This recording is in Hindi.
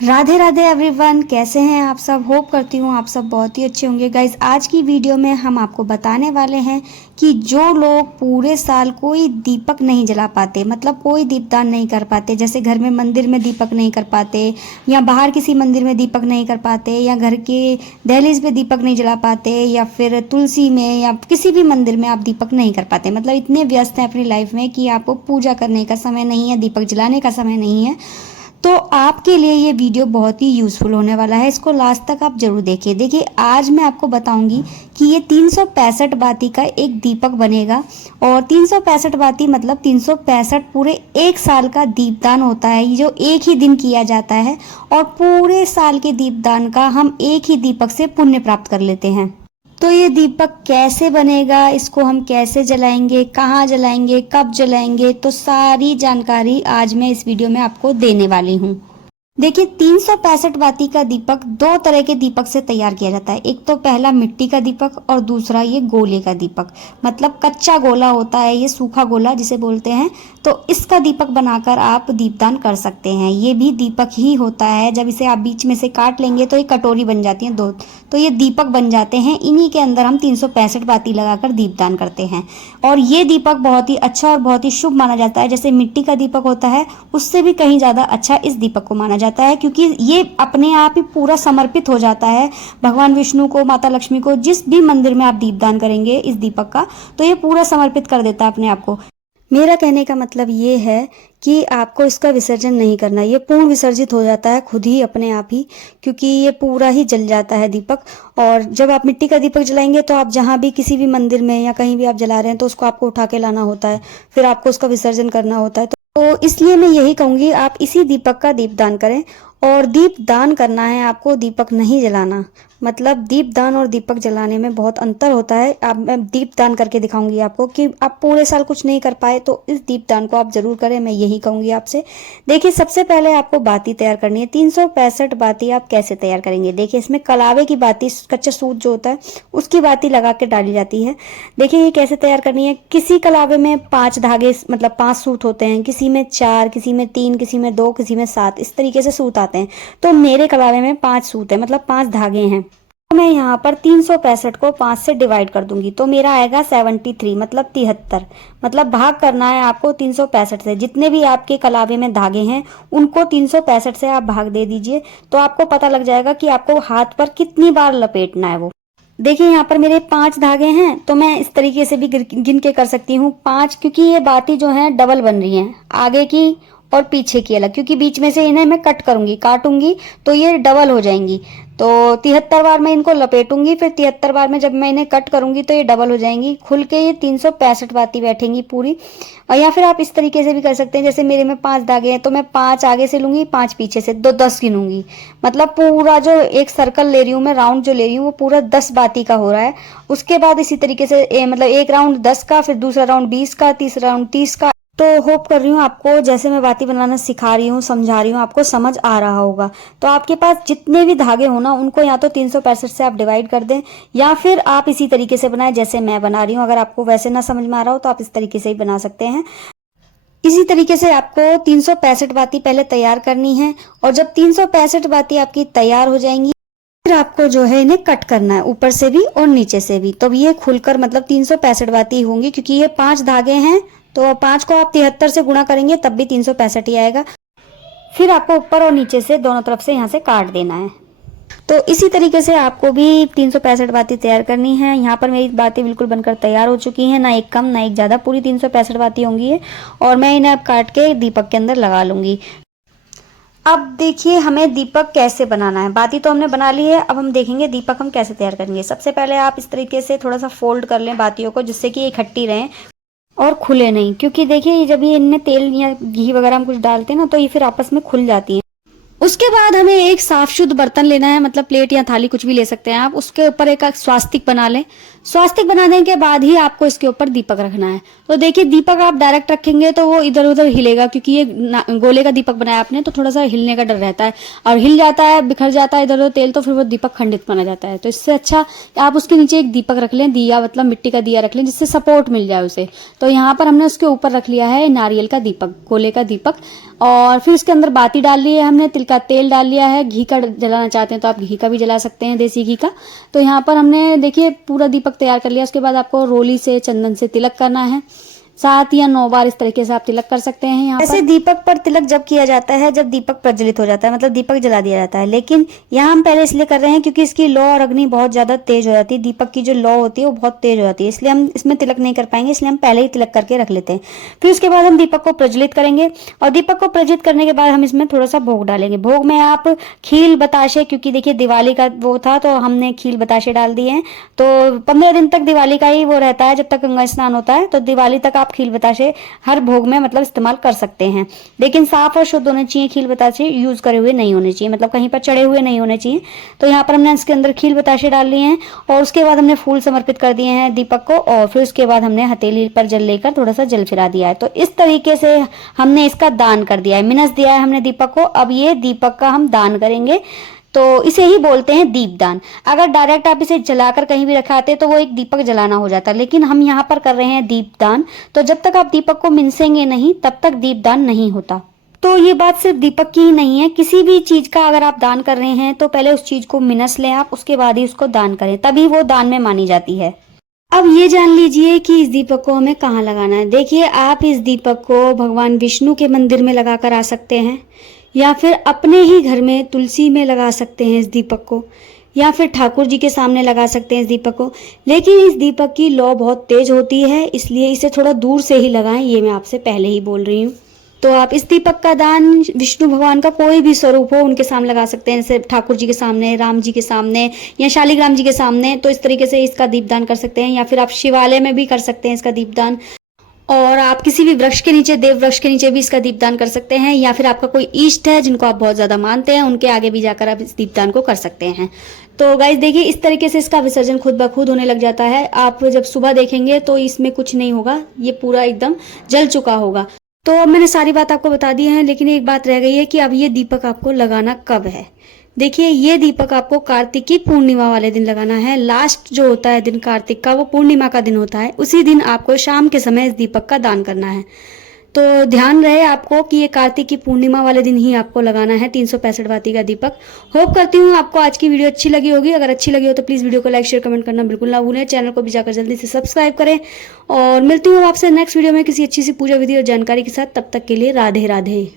राधे राधे एवरीवन, कैसे हैं आप सब। होप करती हूँ आप सब बहुत ही अच्छे होंगे। गाइज, आज की वीडियो में हम आपको बताने वाले हैं कि जो लोग पूरे साल कोई दीपक नहीं जला पाते, मतलब कोई दीपदान नहीं कर पाते, जैसे घर में मंदिर में दीपक नहीं कर पाते, या बाहर किसी मंदिर में दीपक नहीं कर पाते, या घर के दहलीज पे दीपक नहीं जला पाते, या फिर तुलसी में या किसी भी मंदिर में आप दीपक नहीं कर पाते, मतलब इतने व्यस्त हैं अपनी लाइफ में कि आपको पूजा करने का समय नहीं है, दीपक जलाने का समय नहीं है। तो आपके लिए ये वीडियो बहुत ही यूज़फुल होने वाला है। इसको लास्ट तक आप जरूर देखिए। देखिए, आज मैं आपको बताऊंगी कि ये 365 बाती का एक दीपक बनेगा, और 365 बाती मतलब 365 पूरे एक साल का दीपदान होता है, जो एक ही दिन किया जाता है, और पूरे साल के दीपदान का हम एक ही दीपक से पुण्य प्राप्त कर लेते हैं। तो ये दीपक कैसे बनेगा, इसको हम कैसे जलाएंगे, कहाँ जलाएंगे, कब जलाएंगे, तो सारी जानकारी आज मैं इस वीडियो में आपको देने वाली हूँ। देखिए, 365 बाती का दीपक दो तरह के दीपक से तैयार किया जाता है। एक तो पहला मिट्टी का दीपक, और दूसरा ये गोले का दीपक, मतलब कच्चा गोला होता है, ये सूखा गोला जिसे बोलते हैं। तो इसका दीपक बनाकर आप दीपदान कर सकते हैं। ये भी दीपक ही होता है, जब इसे आप बीच में से काट लेंगे तो ये कटोरी बन जाती है दो, तो ये दीपक बन जाते हैं। इन्हीं के अंदर हम 365 बाती लगाकर दीपदान करते हैं, और ये दीपक बहुत ही अच्छा और बहुत ही शुभ माना जाता है। जैसे मिट्टी का दीपक होता है, उससे भी कहीं ज़्यादा अच्छा इस दीपक को माना जाता है, क्योंकि ये अपने आप ही पूरा समर्पित हो जाता है भगवान विष्णु को, माता लक्ष्मी को। जिस भी मंदिर में आप दीपदान करेंगे इस दीपक का, तो ये पूरा समर्पित कर देता है अपने आप को। मेरा कहने का मतलब ये है कि आपको इसका विसर्जन नहीं करना, ये पूर्ण विसर्जित हो जाता है खुद ही अपने आप ही, क्योंकि ये पूरा ही जल जाता है दीपक। और जब आप मिट्टी का दीपक जलाएंगे तो आप जहाँ भी किसी भी मंदिर में या कहीं भी आप जला रहे हैं, तो उसको आपको उठा के लाना होता है, फिर आपको उसका विसर्जन करना होता है। तो इसलिए मैं यही कहूँगी, आप इसी दीपक का दीपदान करें। और दीपदान करना है आपको, दीपक नहीं जलाना। मतलब दीपदान और दीपक जलाने में बहुत अंतर होता है। अब मैं दीपदान करके दिखाऊंगी आपको कि आप पूरे साल कुछ नहीं कर पाए तो इस दीपदान को आप जरूर करें, मैं यही कहूंगी आपसे। देखिए, सबसे पहले आपको बाती तैयार करनी है। 365 बाती आप कैसे तैयार करेंगे, देखिए इसमें कलावे की बाती, कच्चा सूत जो होता है उसकी बाती लगा के डाली जाती है। देखिए ये कैसे तैयार करनी है। किसी कलावे में 5 धागे, मतलब 5 सूत होते हैं, किसी में 4, किसी में 3, किसी में 2, किसी में 7, इस तरीके से सूत आते हैं। तो मेरे कलावे में 5 सूत है, मतलब 5 धागे हैं। तो मैं यहाँ पर 365 को 5 से डिवाइड कर दूंगी, तो मेरा आएगा 73, मतलब 73। मतलब भाग करना है आपको 365 से। जितने भी आपके कलावे में धागे हैं उनको 365 से आप भाग दे दीजिए, तो आपको पता लग जाएगा कि आपको हाथ पर कितनी बार लपेटना है वो। देखिए, यहाँ पर मेरे 5 धागे हैं, तो मैं इस तरीके से भी गिन के कर सकती हूँ 5, क्योंकि ये बाती जो है डबल बन रही है, आगे की और पीछे की अलग, क्योंकि बीच में से इन्हें मैं कट करूंगी, काटूंगी, तो ये डबल हो जाएंगी। तो 73 बार मैं इनको लपेटूंगी, फिर 73 बार में जब मैं इन्हें कट करूंगी तो ये डबल हो जाएंगी, खुल के ये 365 बाती बैठेंगी पूरी। और या फिर आप इस तरीके से भी कर सकते हैं, जैसे मेरे में 5 धागे हैं तो मैं 5 आगे से लूंगी, 5 पीछे से, 10 गिनूंगी। मतलब पूरा जो एक सर्कल ले रही हूँ मैं, राउंड जो ले रही हूँ वो पूरा 10 बाती का हो रहा है। उसके बाद इसी तरीके से मतलब एक राउंड 10 का, फिर दूसरा राउंड 20 का, तीसरा राउंड 30 का। तो होप कर रही हूँ आपको जैसे मैं बाती बनाना सिखा रही हूँ, समझा रही हूँ, आपको समझ आ रहा होगा। तो आपके पास जितने भी धागे हो ना, उनको या तो 365 से आप डिवाइड कर दें, या फिर आप इसी तरीके से बनाएं जैसे मैं बना रही हूँ। अगर आपको वैसे ना समझ में आ रहा हो तो आप इस तरीके से ही बना सकते हैं। इसी तरीके से आपको 365 बाती पहले तैयार करनी है, और जब 365 बाती आपकी तैयार हो जाएंगी, फिर आपको जो है इन्हें कट करना है, ऊपर से भी और नीचे से भी। तो ये खुलकर मतलब 365 बाती होंगी, क्योंकि ये 5 धागे हैं, तो 5 को आप 73 से गुणा करेंगे तब भी 365 ही आएगा। फिर आपको ऊपर और नीचे से दोनों तरफ से यहाँ से काट देना है। तो इसी तरीके से आपको भी 365 बाती तैयार करनी है। यहाँ पर मेरी बातें बिल्कुल बनकर तैयार हो चुकी हैं, ना एक कम ना एक ज़्यादा, पूरी 365 बाती होंगी, और मैं इन्हें अब काट के दीपक के अंदर लगा लूंगी। अब देखिए, हमें दीपक कैसे बनाना है। बाती तो हमने बना ली है, अब हम देखेंगे दीपक हम कैसे तैयार करेंगे। सबसे पहले आप इस तरीके से थोड़ा सा फोल्ड कर लें बातियों को, जिससे कि ये इकट्ठी रहें और खुले नहीं, क्योंकि देखिए जब ये इनमें तेल या घी वगैरह हम कुछ डालते हैं ना, तो ये फिर आपस में खुल जाती हैं। उसके बाद हमें एक साफ शुद्ध बर्तन लेना है, मतलब प्लेट या थाली कुछ भी ले सकते हैं आप। उसके ऊपर एक स्वास्तिक बना लें। स्वास्तिक बनाने के बाद ही आपको इसके ऊपर दीपक रखना है। तो देखिए, दीपक आप डायरेक्ट रखेंगे तो वो इधर उधर हिलेगा, क्योंकि ये गोले का दीपक बनाया आपने, तो थोड़ा सा हिलने का डर रहता है, और हिल जाता है, बिखर जाता है इधर उधर तेल, तो फिर वो दीपक खंडित माना जाता है। तो इससे अच्छा आप उसके नीचे एक दीपक रख लें, दिया मतलब मिट्टी का दिया रख लें, जिससे सपोर्ट मिल जाए उसे। तो यहाँ पर हमने उसके ऊपर रख लिया है नारियल का दीपक, गोले का दीपक, और फिर उसके अंदर बाती डाल ली है हमने, तिल का का तेल डाल लिया है। घी का जलाना चाहते हैं तो आप घी का भी जला सकते हैं, देसी घी का। तो यहाँ पर हमने देखिए पूरा दीपक तैयार कर लिया। उसके बाद आपको रोली से चंदन से तिलक करना है। 7 या 9 बार इस तरीके से आप तिलक कर सकते हैं। यहाँ ऐसे दीपक पर तिलक जब किया जाता है जब दीपक प्रज्वलित हो जाता है, मतलब दीपक जला दिया जाता है। लेकिन यहाँ हम पहले इसलिए कर रहे हैं क्योंकि इसकी लौ और अग्नि बहुत ज्यादा तेज हो जाती है। दीपक की जो लौ होती है वो बहुत तेज हो जाती है, इसलिए हम इसमें तिलक नहीं कर पाएंगे, इसलिए हम पहले ही तिलक करके रख लेते हैं। फिर उसके बाद हम दीपक को प्रज्वलित करेंगे और दीपक को प्रज्वलित करने के बाद हम इसमें थोड़ा सा भोग डालेंगे। भोग में आप खील बताशे, क्योंकि देखिए दिवाली का वो था तो हमने खील बताशे डाल दिए हैं। तो 15 दिन तक दिवाली का ही वो रहता है, जब तक गंगा स्नान होता है। तो दिवाली तक आप खील बताशे हर भोग में मतलब इस्तेमाल कर सकते हैं, लेकिन साफ और शुद्ध होने चाहिए। खील बताशे यूज करे हुए नहीं होने चाहिए, मतलब कहीं पर चढ़े हुए नहीं होने चाहिए। तो यहाँ पर हमने इसके अंदर खील बताशे डाल लिए हैं और उसके बाद हमने फूल समर्पित कर दिए हैं दीपक को। और फिर उसके बाद हमने हथेली पर जल लेकर थोड़ा सा जल फिरा दिया है। तो इस तरीके से हमने इसका दान कर दिया है, मिनस दिया है हमने दीपक को। अब ये दीपक का हम दान करेंगे, तो इसे ही बोलते हैं दीपदान। अगर डायरेक्ट आप इसे जलाकर कहीं भी रखाते तो वो एक दीपक जलाना हो जाता, लेकिन हम यहाँ पर कर रहे हैं दीपदान। तो जब तक आप दीपक को मिनसेंगे नहीं तब तक दीपदान नहीं होता। तो ये बात सिर्फ दीपक की ही नहीं है, किसी भी चीज का अगर आप दान कर रहे हैं तो पहले उस चीज को मिनस लें आप, उसके बाद ही उसको दान करें, तभी वो दान में मानी जाती है। अब ये जान लीजिए कि इस दीपक को हमें कहाँ लगाना है। देखिए, आप इस दीपक को भगवान विष्णु के मंदिर में लगाकर आ सकते हैं, या फिर अपने ही घर में तुलसी में लगा सकते हैं इस दीपक को, या फिर ठाकुर जी के सामने लगा सकते हैं इस दीपक को। लेकिन इस दीपक की लौ बहुत तेज होती है, इसलिए इसे थोड़ा दूर से ही लगाएं, ये मैं आपसे पहले ही बोल रही हूँ। तो आप इस दीपक का दान विष्णु भगवान का कोई भी स्वरूप हो उनके सामने लगा सकते हैं, जैसे ठाकुर जी के सामने, राम जी के सामने या शालिग्राम जी के सामने। तो इस तरीके से इसका दीपदान कर सकते हैं, या फिर आप शिवालय में भी कर सकते हैं इसका दीपदान। और आप किसी भी वृक्ष के नीचे, देव वृक्ष के नीचे भी इसका दीपदान कर सकते हैं, या फिर आपका कोई इष्ट है जिनको आप बहुत ज्यादा मानते हैं उनके आगे भी जाकर आप इस दीपदान को कर सकते हैं। तो गाइस देखिए, इस तरीके से इसका विसर्जन खुद ब खुद होने लग जाता है। आप जब सुबह देखेंगे तो इसमें कुछ नहीं होगा, ये पूरा एकदम जल चुका होगा। तो अब मैंने सारी बात आपको बता दी है, लेकिन एक बात रह गई है कि अब ये दीपक आपको लगाना कब है। देखिए, ये दीपक आपको कार्तिक की पूर्णिमा वाले दिन लगाना है। लास्ट जो होता है दिन कार्तिक का, वो पूर्णिमा का दिन होता है, उसी दिन आपको शाम के समय इस दीपक का दान करना है। तो ध्यान रहे आपको कि ये कार्तिक की पूर्णिमा वाले दिन ही आपको लगाना है 365 वाती का दीपक। होप करती हूँ आपको आज की वीडियो अच्छी लगी होगी। अगर अच्छी लगी हो तो प्लीज़ वीडियो को लाइक शेयर कमेंट करना बिल्कुल ना भूलें। चैनल को भी जाकर जल्दी से सब्सक्राइब करें और मिलती हूँ आपसे नेक्स्ट वीडियो में किसी अच्छी सी पूजा विधि और जानकारी के साथ। तब तक के लिए राधे राधे।